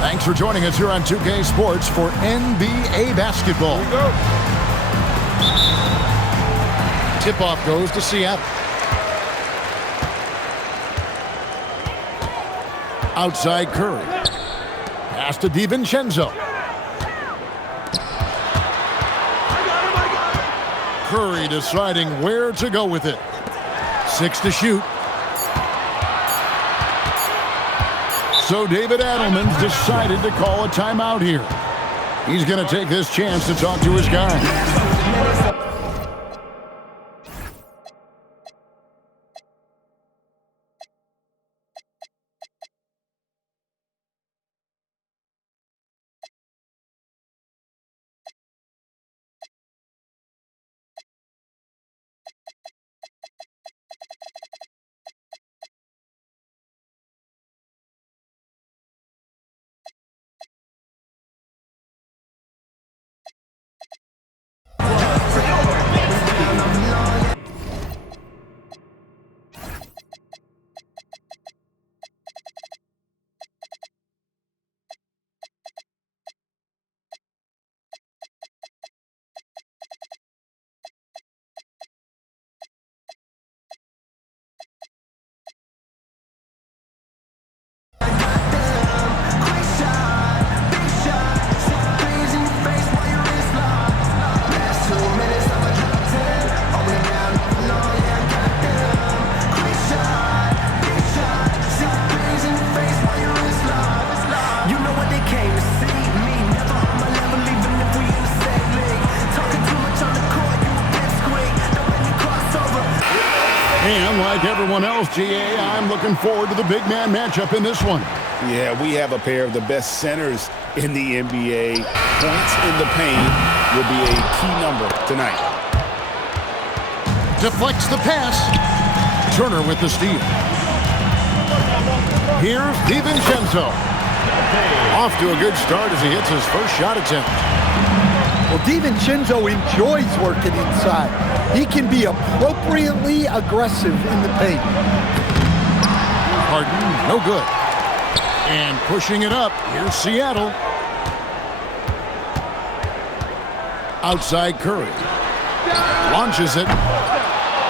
Thanks for joining us here on 2K Sports for NBA basketball. Here we go. Tip-off goes to Seattle. Outside Curry. Pass to DiVincenzo. Curry deciding where to go with it. 6 to shoot. So David Adelman's decided to call a timeout here. He's going to take this chance to talk to his guy. And like everyone else, GA, I'm looking forward to the big man matchup in this one. Yeah, we have a pair of the best centers in the NBA. Points in the paint will be a key number tonight. Deflects the pass. Turner with the steal. Here's DiVincenzo. Off to a good start as he hits his first shot attempt. Well, DiVincenzo enjoys working inside. He can be appropriately aggressive in the paint. Harden, no good. And pushing it up, here's Seattle. Outside Curry. Launches it.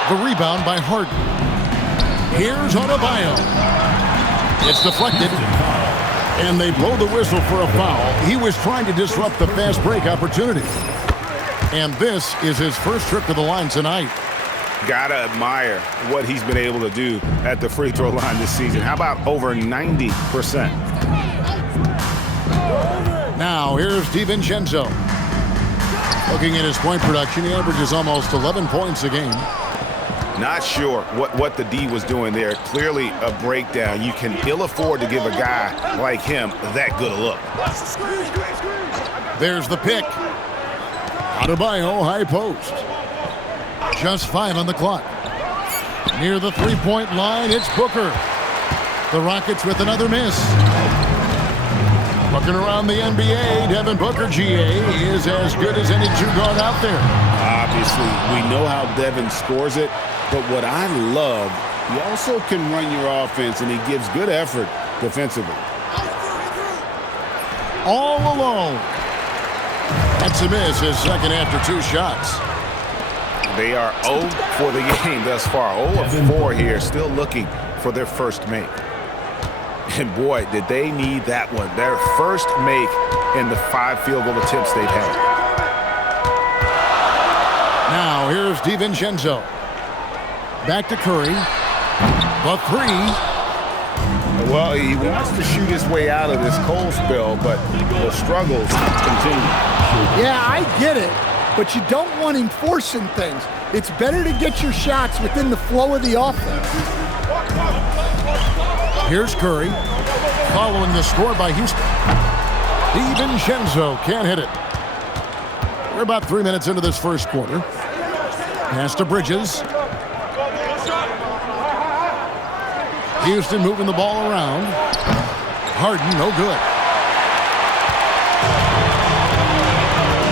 The rebound by Harden. Here's Adebayo. It's deflected. And they blow the whistle for a foul. He was trying to disrupt the fast break opportunity. And this is his first trip to the line tonight. Gotta admire what he's been able to do at the free throw line this season. How about over 90%? Now here's DiVincenzo. Looking at his point production, he averages almost 11 points a game. Not sure what the D was doing there. Clearly a breakdown. You can ill afford to give a guy like him that good a look. There's the pick. Adebayo, high post. Just 5 on the clock. Near the three-point line, it's Booker. The Rockets with another miss. Looking around the NBA, Devin Booker, GA, is as good as any two-guard out there. Obviously, we know how Devin scores it, but what I love, he also can run your offense, and he gives good effort defensively. All alone. That's a miss, his second after 2 shots. They are 0 for the game thus far. 0 of 4 here, still looking for their first make. And boy, did they need that one. Their first make in the 5 field goal attempts they've had. Now here's DiVincenzo. Back to Curry. The 3. Well, he wants to shoot his way out of this cold spell, but the struggles continue. Yeah, I get it, but you don't want him forcing things. It's better to get your shots within the flow of the offense. Here's Curry, following the score by Houston. DiVincenzo can't hit it. We're about 3 minutes into this first quarter. Pass to Bridges. Houston moving the ball around. Harden, no good.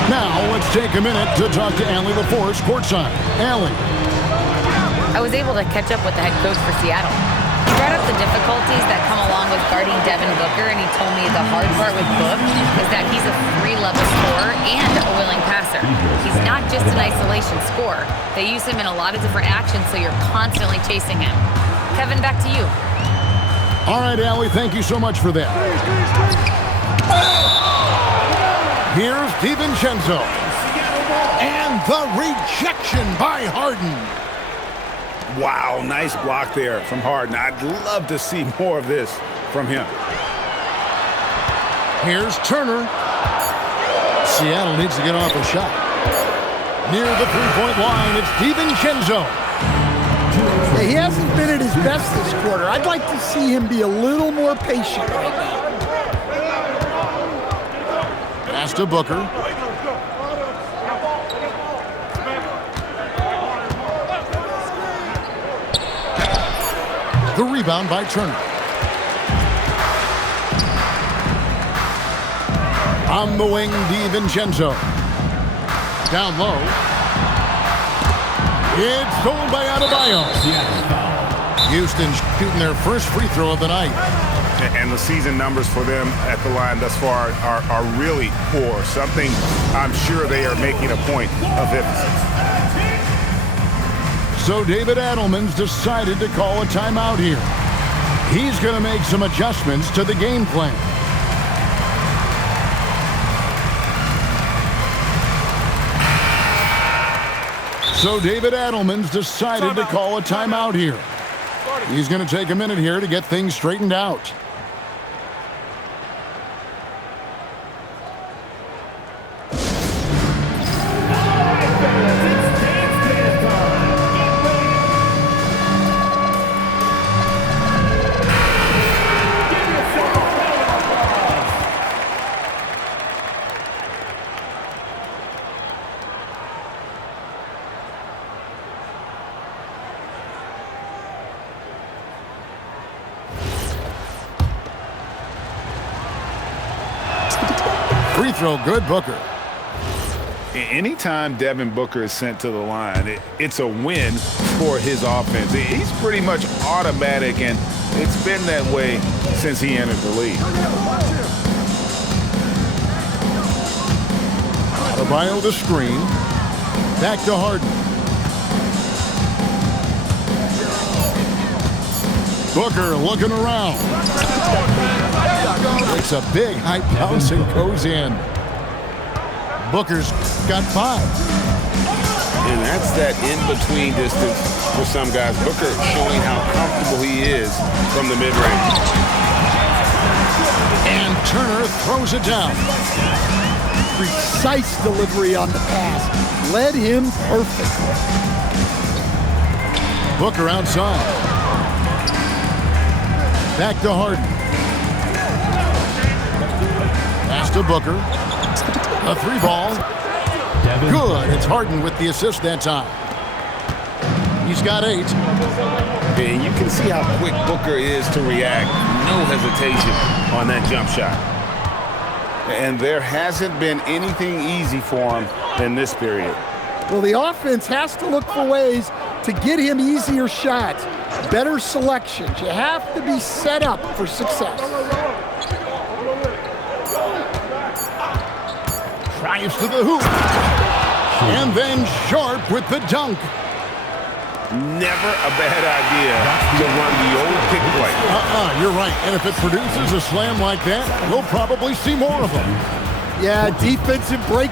Now let's take a minute to talk to Allie LaForce courtside. Allie. I was able to catch up with the head coach for Seattle. He brought up the difficulties that come along with guarding Devin Booker, and he told me the hard part with Book is that he's a 3-level scorer and a willing passer. He's not just an isolation scorer. They use him in a lot of different actions, so you're constantly chasing him. Kevin, back to you. All right, Allie, thank you so much for that. Here's DiVincenzo. And the rejection by Harden. Wow, nice block there from Harden. I'd love to see more of this from him. Here's Turner. Seattle needs to get off a shot. Near the three-point line, it's DiVincenzo. Yeah, he hasn't been at his best this quarter. I'd like to see him be a little more patient right now. Pass to Booker. The rebound by Turner. On the wing, DiVincenzo. Down low. It's stolen by Adebayo. Houston shooting their first free throw of the night. And the season numbers for them at the line thus far are really poor. Something I'm sure they are making a point of emphasis. So David Adelman's decided to call a timeout here. He's going to make some adjustments to the game plan. So David Adelman's decided to call a timeout here. He's going to take a minute here to get things straightened out. Free throw good, Booker. Anytime Devin Booker is sent to the line, it's a win for his offense. He's pretty much automatic, and it's been that way since he entered the league. Adebayo the screen. Back to Harden. Booker looking around. Takes a big high bounce and goes in. Booker's got 5. And that's that in-between distance for some guys. Booker showing how comfortable he is from the mid-range. And Turner throws it down. Precise delivery on the pass. Led him perfectly. Booker outside. Back to Harden. Pass to Booker. A 3-ball. Good. It's Harden with the assist that time. He's got 8. And you can see how quick Booker is to react. No hesitation on that jump shot. And there hasn't been anything easy for him in this period. Well, the offense has to look for ways to get him easier shots, better selections. You have to be set up for success. Drives to the hoop. And then Sharp with the dunk. Never a bad idea to run the old pick play. You're right. And if it produces a slam like that, we'll probably see more of them. Yeah, defensive break.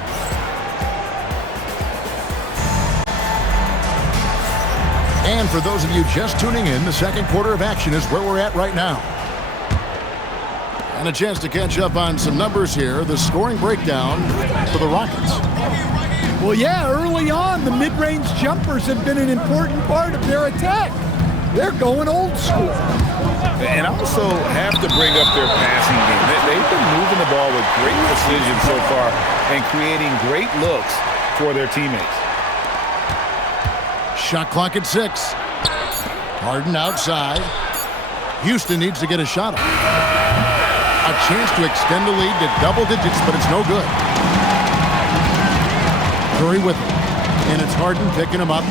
And for those of you just tuning in, the second quarter of action is where we're at right now. And a chance to catch up on some numbers here. The scoring breakdown for the Rockets. Well, yeah, early on, the mid-range jumpers have been an important part of their attack. They're going old school. And also have to bring up their passing game. They've been moving the ball with great precision so far and creating great looks for their teammates. Shot clock at 6. Harden outside. Houston needs to get a shot up. A chance to extend the lead to double digits, but it's no good. Curry with it. And it's Harden picking him up.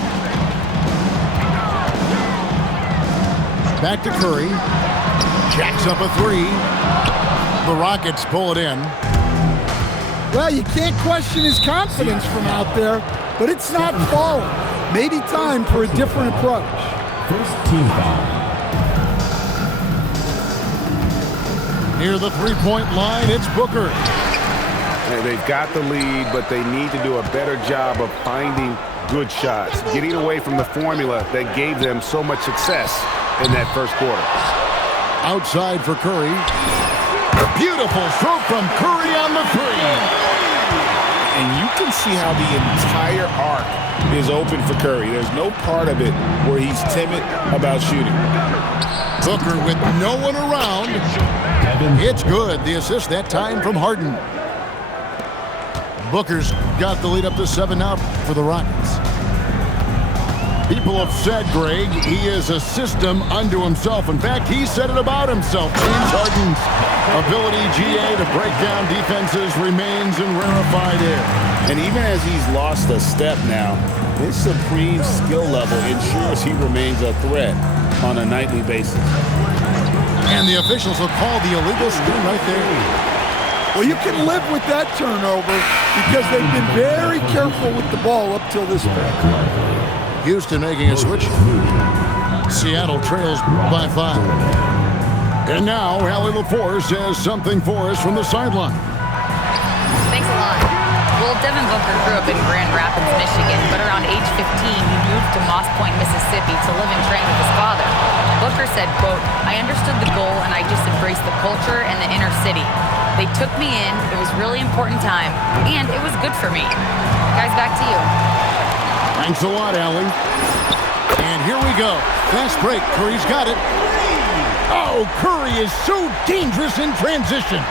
Back to Curry. Jacks up a three. The Rockets pull it in. Well, you can't question his confidence from out there, but it's not falling. Maybe time for a different approach. First team foul. Near the three-point line, it's Booker. They've got the lead, but they need to do a better job of finding good shots, getting away from the formula that gave them so much success in that first quarter. Outside for Curry. Beautiful stroke from Curry on the three. And you can see how the entire arc is open for Curry. There's no part of it where he's timid about shooting. Booker with no one around. It's good. The assist that time from Harden. Booker's got the lead up to 7 now for the Rockets. People have said, Greg, he is a system unto himself. In fact, he said it about himself. James Harden's ability, GA, to break down defenses remains in rarefied air. And even as he's lost a step now, his supreme skill level ensures he remains a threat on a nightly basis. And the officials will call the illegal screen right there. Well, you can live with that turnover because they've been very careful with the ball up till this point. Houston making a switch. Seattle trails by 5. And now, Allie LaForce has something for us from the sideline. Thanks a lot. Well, Devin Booker grew up in Grand Rapids, Michigan, but around age 15, he moved to Moss Point, Mississippi to live and train with his father. Booker said, quote, "I understood the goal and I just embraced the culture and the inner city. They took me in, it was really important time, and it was good for me." Guys, back to you. Thanks a lot, Allie. And here we go. Fast break. Curry's got it. Oh, Curry is so dangerous in transition.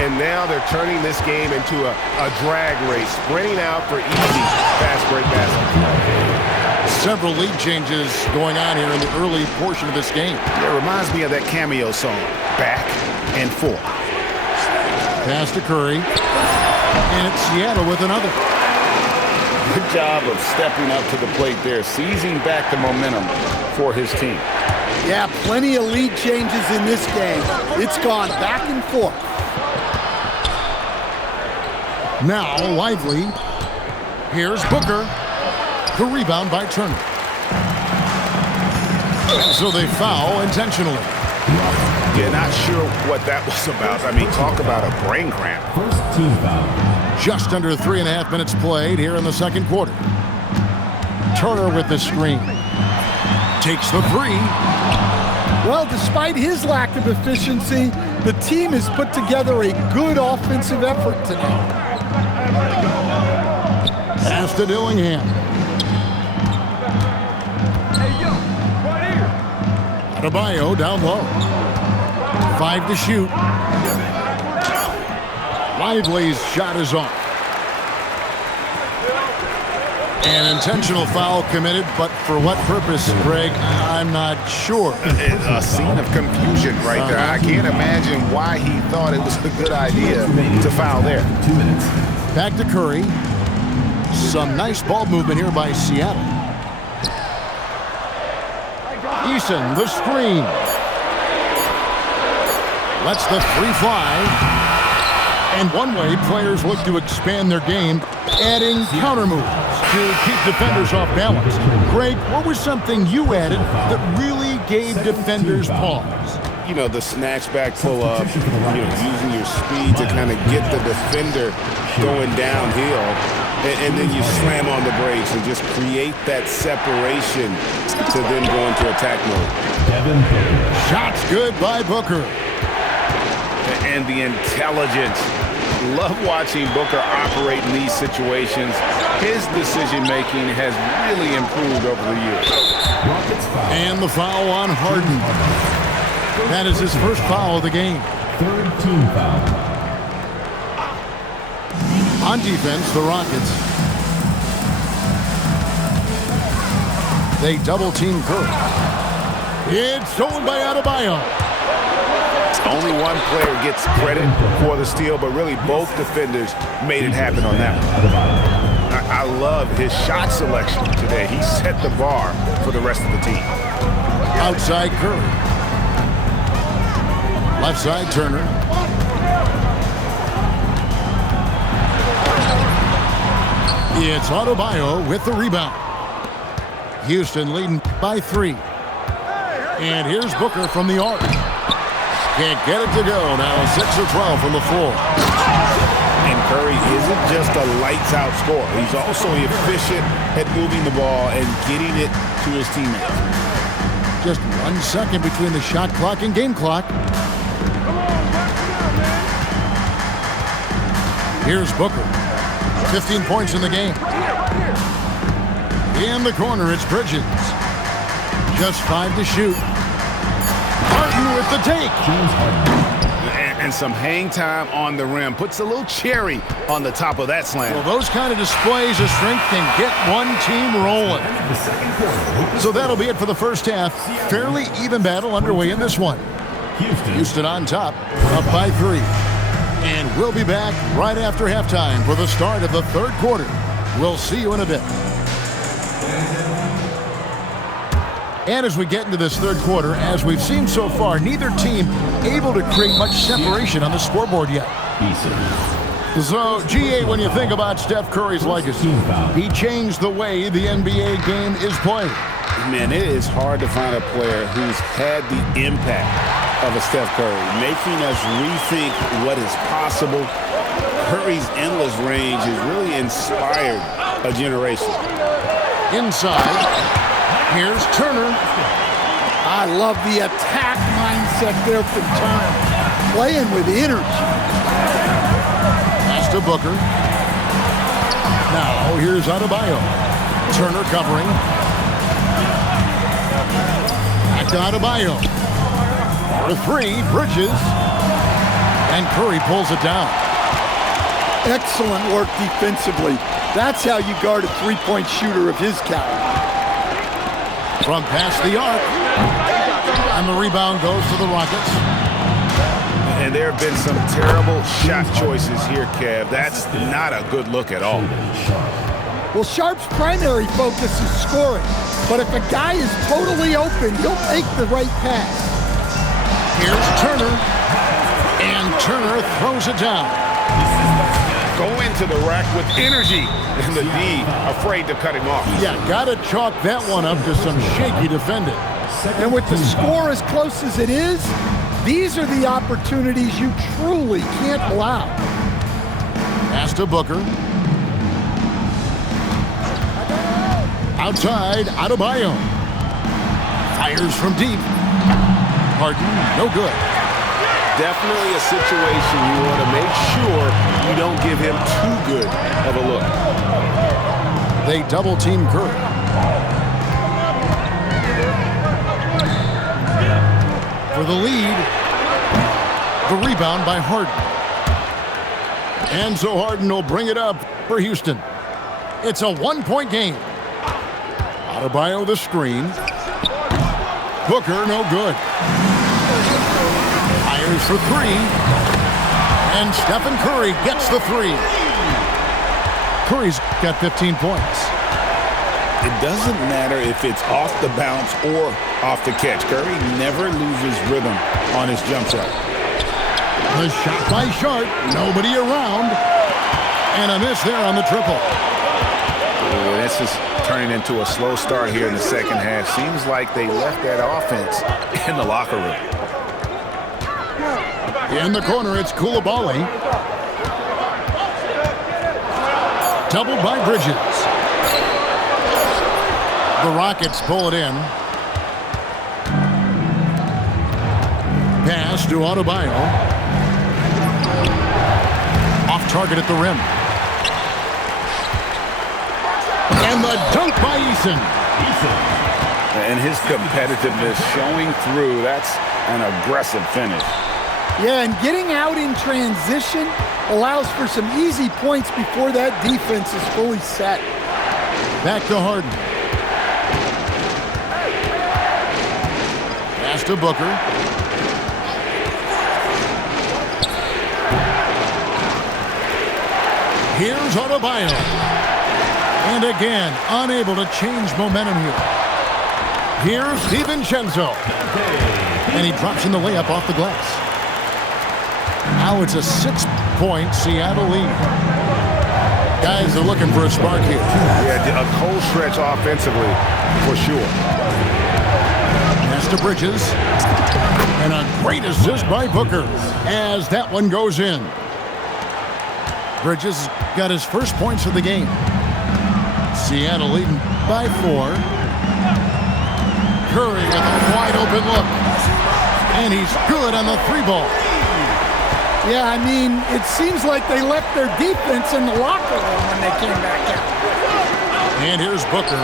And now they're turning this game into a drag race, sprinting out for easy fast break basketball. Several lead changes going on here in the early portion of this game. It reminds me of that cameo song, Back and Forth. Pass to Curry. And it's Seattle with another. Good job of stepping up to the plate there, seizing back the momentum for his team. Yeah, plenty of lead changes in this game. It's gone back and forth. Now, Lively. Here's Booker. The rebound by Turner. So they foul intentionally. Yeah, not sure what that was about. I mean, talk about a brain cramp. First team foul. Just under 3.5 minutes played here in the second quarter. Turner with the screen. Takes the three. Well, despite his lack of efficiency, the team has put together a good offensive effort tonight. Pass to Dillingham. Adebayo down low. 5 to shoot. Lively's shot is off. An intentional foul committed, but for what purpose, Greg? I'm not sure. A scene of confusion right there. I can't imagine why he thought it was a good idea to foul there. 2 minutes. Back to Curry. Some nice ball movement here by Seattle. Eason, the screen. Lets the three fly. And one way players look to expand their game, adding counter moves to keep defenders off balance. Greg, what was something you added that really gave defenders pause? You know, the snatch back pull-up, using your speed to kind of get the defender going downhill, and then you slam on the brakes and just create that separation to then go into attack mode. Devin Booker. Shots good by Booker. And the intelligence. Love watching Booker operate in these situations. His decision-making has really improved over the years. Rockets foul. And the foul on Harden. That is his first foul of the game. Third team foul. On defense, the Rockets. They double-team Curry. It's stolen by Adebayo. Only one player gets credit for the steal, but really both defenders made it happen on that one. I love his shot selection today. He set the bar for the rest of the team. Outside Curry. Left side Turner. It's Adebayo with the rebound. Houston leading by 3. And here's Booker from the arc. Can't get it to go. Now 6 or 12 from the floor. And Curry isn't just a lights-out scorer. He's also efficient at moving the ball and getting it to his teammates. Just 1 second between the shot clock and game clock. Here's Booker. 15 points in the game. In the corner, it's Bridges. Just 5 to shoot. Harden with the take. And some hang time on the rim. Puts a little cherry on the top of that slam. Well, those kind of displays of strength can get one team rolling. So that'll be it for the first half. Fairly even battle underway in this one. Houston on top, up by 3. And we'll be back right after halftime for the start of the third quarter. We'll see you in a bit. And as we get into this third quarter, as we've seen so far, neither team able to create much separation on the scoreboard yet. So, GA, when you think about Steph Curry's legacy, he changed the way the NBA game is played. Man, it is hard to find a player who's had the impact of a Steph Curry, making us rethink what is possible. Curry's endless range has really inspired a generation. Inside, here's Turner. I love the attack mindset there from Turner. Playing with energy. Pass to Booker. Now, here's Adebayo. Turner covering. Back to Adebayo. For 3, Bridges. And Curry pulls it down. Excellent work defensively. That's how you guard a three-point shooter of his caliber. From past the arc. And the rebound goes to the Rockets. And there have been some terrible shot choices here, Kev. That's not a good look at all. Well, Sharp's primary focus is scoring. But if a guy is totally open, he'll make the right pass. Here's Turner. And Turner throws it down. Go into the rack with energy. And the D afraid to cut him off. Yeah, gotta chalk that one up to some shaky defending. And with the score as close as it is, these are the opportunities you truly can't allow. Pass to Booker. Outside, Adebayo. Fires from deep. Harden, no good. Definitely a situation you want to make sure you don't give him too good of a look. They double-team Curry. For the lead, the rebound by Harden. And so Harden will bring it up for Houston. It's a 1-point game. Adebayo the screen. Booker no good. Fires for 3. And Stephen Curry gets the 3. Curry's got 15 points. It doesn't matter if it's off the bounce or off the catch. Curry never loses rhythm on his jump shot. The shot by Sharp. Nobody around. And a miss there on the triple. Oh, this is turning into a slow start here in the second half. Seems like they left that offense in the locker room. In the corner, it's Coulibaly. Doubled by Bridges. The Rockets pull it in. Pass to Adebayo. Off target at the rim. And the dunk by Eason. And his competitiveness showing through. That's an aggressive finish. Yeah, and getting out in transition allows for some easy points before that defense is fully set. Back to Harden. Pass to Booker. Here's Adebayo. And again, unable to change momentum here. Here's DiVincenzo. And he drops in the layup off the glass. Now it's a 6-point Seattle lead. Guys are looking for a spark here. Yeah, a cold stretch offensively, for sure. Pass to Bridges. And a great assist by Booker as that one goes in. Bridges got his first points of the game. Seattle leading by 4. Curry with a wide open look. And he's good on the 3-ball. Yeah, I mean, it seems like they left their defense in the locker room when they came back out. And here's Booker.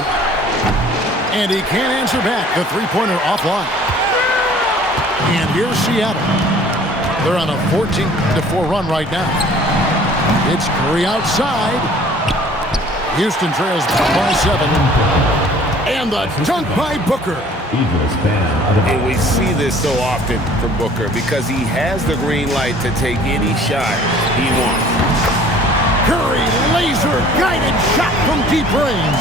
And he can't answer back. The 3-pointer offline. And here's Seattle. They're on a 14-4 run right now. It's Curry outside. Houston trails by 7. And the dunk by Booker. And we see this so often from Booker because he has the green light to take any shot he wants. Curry, laser-guided shot from deep range.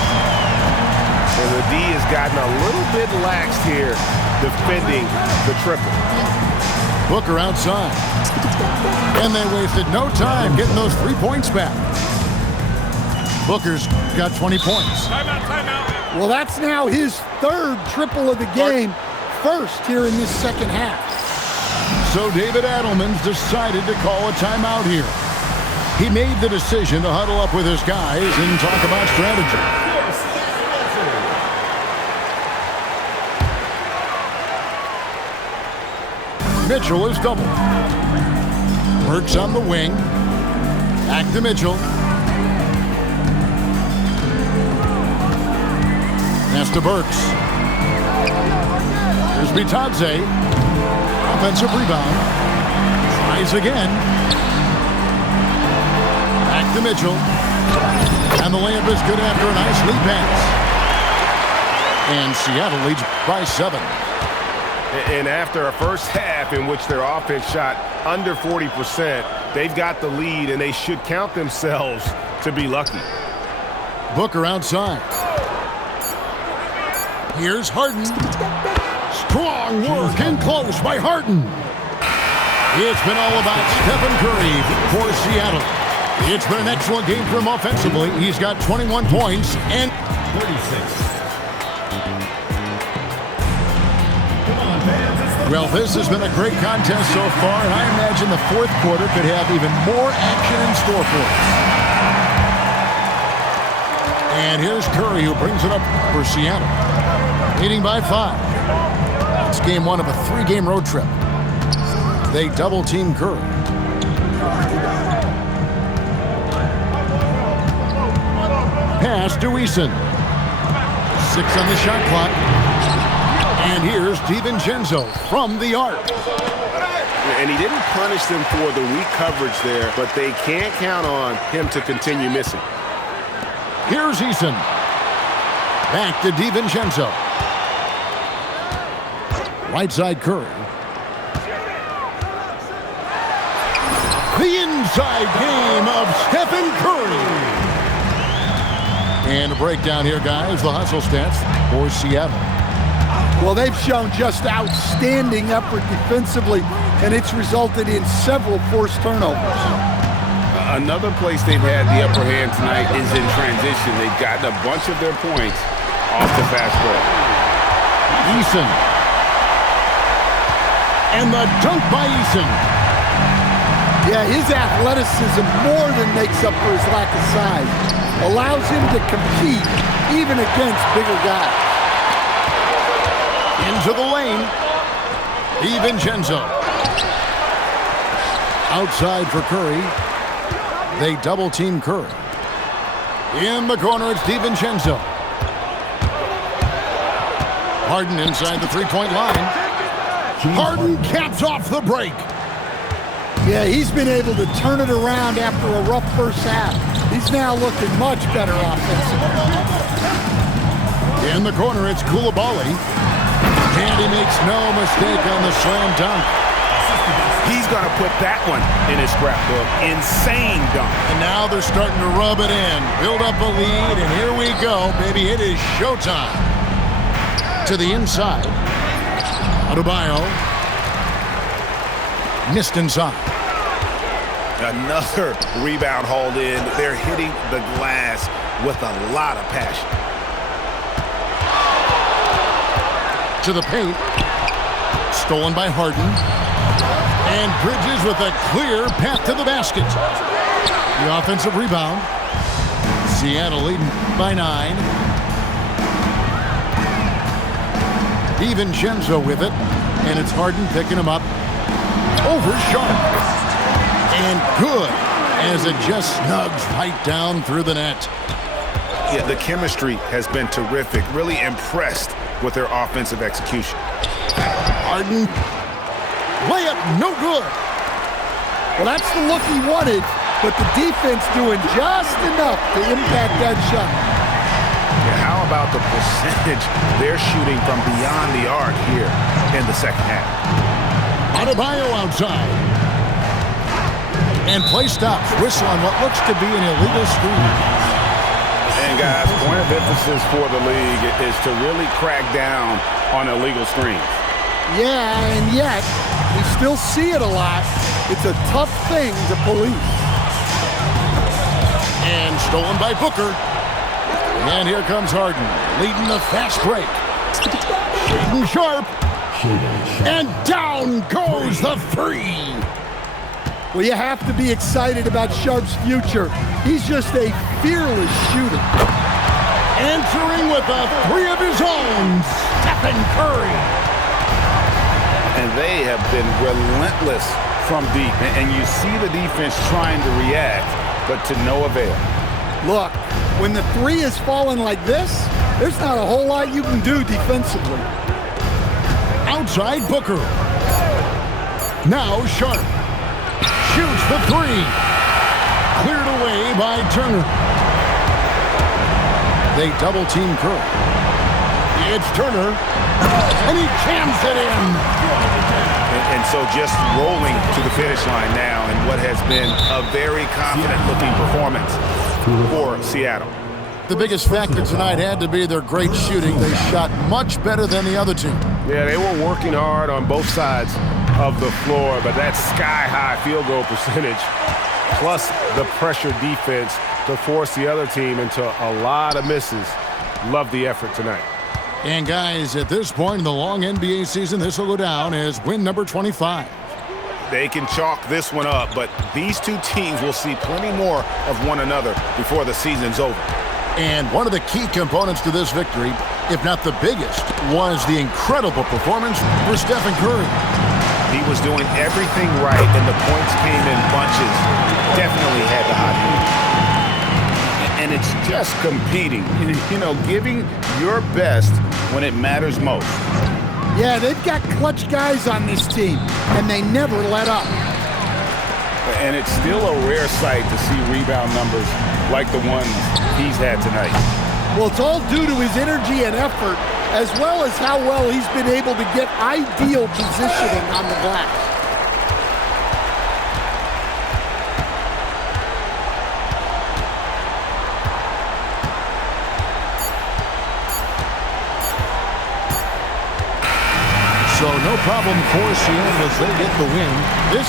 And the D has gotten a little bit lax here defending the triple. Booker outside. And they wasted no time getting those 3 points back. Booker's got 20 points. Timeout. Well, that's now his 3rd triple of the game, first here in this second half. So David Adelman's decided to call a timeout here. He made the decision to huddle up with his guys and talk about strategy. Mitchell is doubled. Burks on the wing. Back to Mitchell. Pass to Burks. Here's Bitadze. Offensive rebound. Tries again. Back to Mitchell. And the layup is good after a nice lead pass. And Seattle leads by 7. And after a first half in which their offense shot under 40%, they've got the lead, and they should count themselves to be lucky. Booker outside. Here's Harden. Strong work and close by Harden. It's been all about Stephen Curry for Seattle. It's been an excellent game for him offensively. He's got 21 points and 36. well, this has been a great contest so far, and I imagine the 4th quarter could have even more action in store for us. And here's Curry, who brings it up for Seattle. Leading by 5. It's game 1 of a 3-game road trip. They double-team Curry. Pass to Eason. 6 on the shot clock. And here's DiVincenzo from the arc. And he didn't punish them for the weak coverage there, but they can't count on him to continue missing. Here's Eason. Back to DiVincenzo. Right side Curry. The inside game of Stephen Curry. And a breakdown here, guys. The hustle stats for Seattle. Well, they've shown just outstanding effort defensively, and it's resulted in several forced turnovers. Another place they've had the upper hand tonight is in transition. They've gotten a bunch of their points off the fast break. Eason. And the dunk by Eason. Yeah, his athleticism more than makes up for his lack of size. Allows him to compete even against bigger guys. Into the lane. DiVincenzo. Outside for Curry. They double-team Curry. In the corner, it's DiVincenzo. Harden inside the 3-point line. Harden caps off the break. Yeah, he's been able to turn it around after a rough first half. He's now looking much better offensively. In the corner, it's Coulibaly. And he makes no mistake on the slam dunk. He's going to put that one in his scrapbook. Insane dunk. And now they're starting to rub it in. Build up a lead, and here we go, baby. It is showtime. To the inside. Adebayo. Missed inside. Another rebound hauled in. They're hitting the glass with a lot of passion. To the paint. Stolen by Harden. And Bridges with a clear path to the basket. The offensive rebound. Seattle leading by 9. DiVincenzo with it. And it's Harden picking him up. Over Sharp. And good as it just snugs right down through the net. Yeah, the chemistry has been terrific. Really impressed with their offensive execution. Harden. Layup no good. Well, that's the look he wanted, but the defense doing just enough to impact that shot. Yeah, how about the percentage they're shooting from beyond the arc here in the second half? Adebayo outside. And play stops. Whistle on what looks to be an illegal screen. And guys, point of emphasis for the league is to really crack down on illegal screens. Yeah, and yet, we still see it a lot. It's a tough thing to police. And stolen by Booker. And here comes Harden, leading the fast break. Shaedon Sharp. And down goes the three. Well, you have to be excited about Sharp's future. He's just a fearless shooter. Answering with a three of his own, Stephen Curry. And they have been relentless from deep. And you see the defense trying to react, but to no avail. Look, when the three is falling like this, there's not a whole lot you can do defensively. Outside Booker. Now Sharp. Shoots the three. Cleared away by Turner. They double team Curry. It's Turner. And he jams it in. And so just rolling to the finish line now in what has been a very confident-looking performance for Seattle. The biggest factor tonight had to be their great shooting. They shot much better than the other team. Yeah, they were working hard on both sides of the floor, but that sky-high field goal percentage plus the pressure defense to force the other team into a lot of misses. Love the effort tonight. And guys, at this point in the long NBA season, this will go down as win number 25. They can chalk this one up, but these two teams will see plenty more of one another before the season's over. And one of the key components to this victory, if not the biggest, was the incredible performance for Stephen Curry. He was doing everything right, and the points came in bunches. Definitely had the hot hand. And it's just competing, you know, giving your best when it matters most. Yeah, they've got clutch guys on this team, and they never let up. And it's still a rare sight to see rebound numbers like the ones he's had tonight. Well, it's all due to his energy and effort, as well as how well he's been able to get ideal positioning on the glass. So no problem for Seattle as they get the win. This